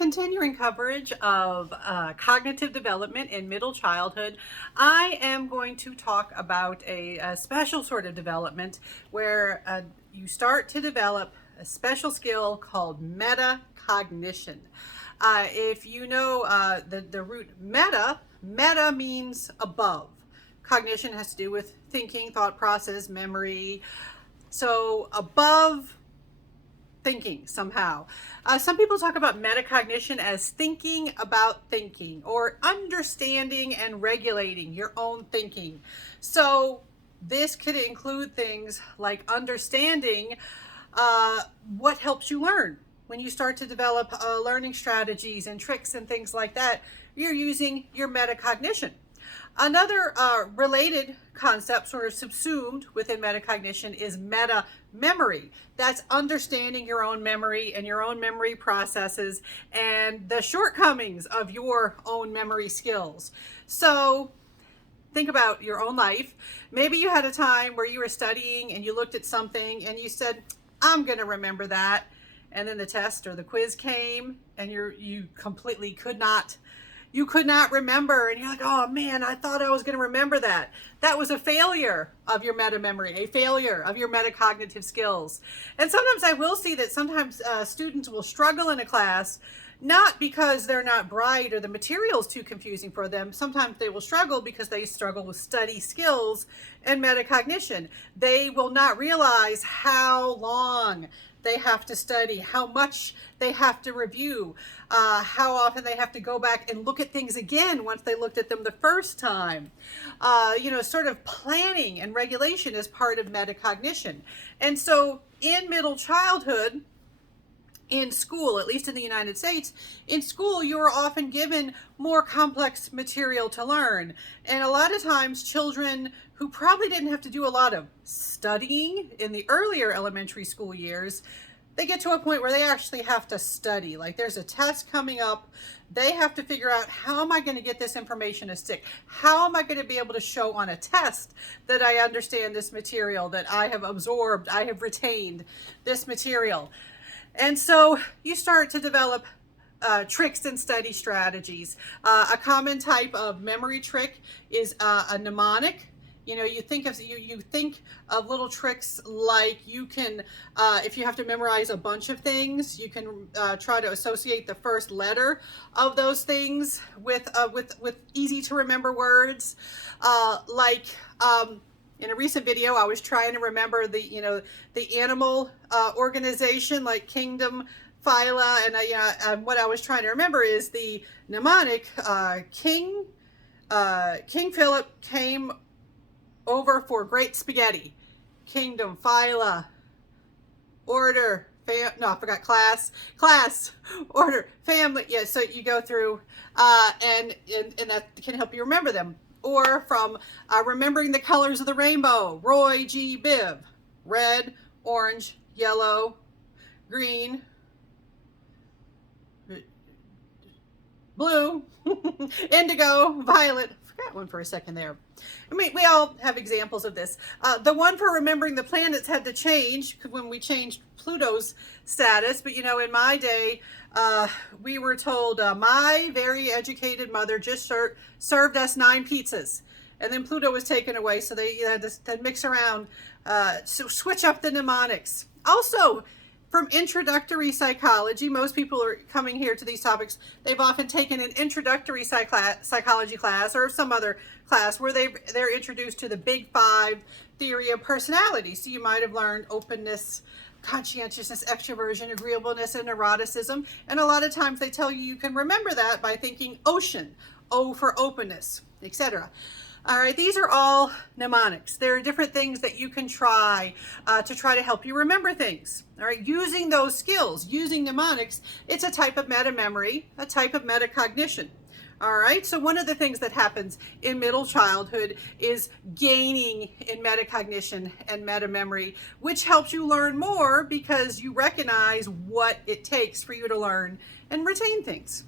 Continuing coverage of cognitive development in middle childhood, I am going to talk about a special sort of development where you start to develop a special skill called metacognition. If you know the root meta means above. Cognition has to do with thinking, thought process, memory. So above thinking somehow. Some people talk about metacognition as thinking about thinking or understanding and regulating your own thinking. So this could include things like understanding what helps you learn. When you start to develop learning strategies and tricks and things like that, you're using your metacognition. Another related concept, sort of subsumed within metacognition, is meta memory. That's understanding your own memory and your own memory processes and the shortcomings of your own memory skills. So think about your own life. Maybe you had a time where you were studying and you looked at something and you said, I'm going to remember that. And then the test or the quiz came and you completely could not remember, and you're like, oh man, I thought I was going to remember that. That was a failure of your meta memory, a failure of your metacognitive skills. And sometimes I will see that sometimes students will struggle in a class, not because they're not bright or the material's too confusing for them. Sometimes they will struggle because they struggle with study skills and metacognition. They will not realize how long they have to study, how much they have to review, how often they have to go back and look at things again once they looked at them the first time. Sort of planning and regulation is part of metacognition. And so in middle childhood, in school, at least in the United States, in school, you are often given more complex material to learn. And a lot of times children who probably didn't have to do a lot of studying in the earlier elementary school years, they get to a point where they actually have to study. Like there's a test coming up. They have to figure out, how am I going to get this information to stick? How am I going to be able to show on a test that I understand this material, that I have absorbed, I have retained this material? And so you start to develop tricks and study strategies. A common type of memory trick is a mnemonic. You think of little tricks like you can, if you have to memorize a bunch of things, you can try to associate the first letter of those things with easy to remember words. In a recent video, I was trying to remember the animal organization like kingdom, phyla, and what I was trying to remember is the mnemonic. King Philip came over for great spaghetti. Kingdom, phyla, order, I forgot class, order, family. Yeah, so you go through, and that can help you remember them. Or from remembering the colors of the rainbow, Roy G. Biv, red, orange, yellow, green, blue, indigo, violet. Forgot one for a second there. I mean, we all have examples of this. The one for remembering the planets had to change when we changed Pluto's status. But in my day, we were told my very educated mother just served us 9 pizzas, and then Pluto was taken away, so they had to mix around, so switch up the mnemonics. Also, from introductory psychology, most people are coming here to these topics. They've often taken an introductory psychology class or some other class where they're introduced to the Big 5 theory of personality. So you might have learned openness, conscientiousness, extroversion, agreeableness, and neuroticism. And a lot of times they tell you can remember that by thinking ocean, O for openness, etc. All right, these are all mnemonics. There are different things that you can try to help you remember things. All right, using those skills, using mnemonics, it's a type of meta memory, a type of metacognition. All right, so one of the things that happens in middle childhood is gaining in metacognition and meta memory, which helps you learn more because you recognize what it takes for you to learn and retain things.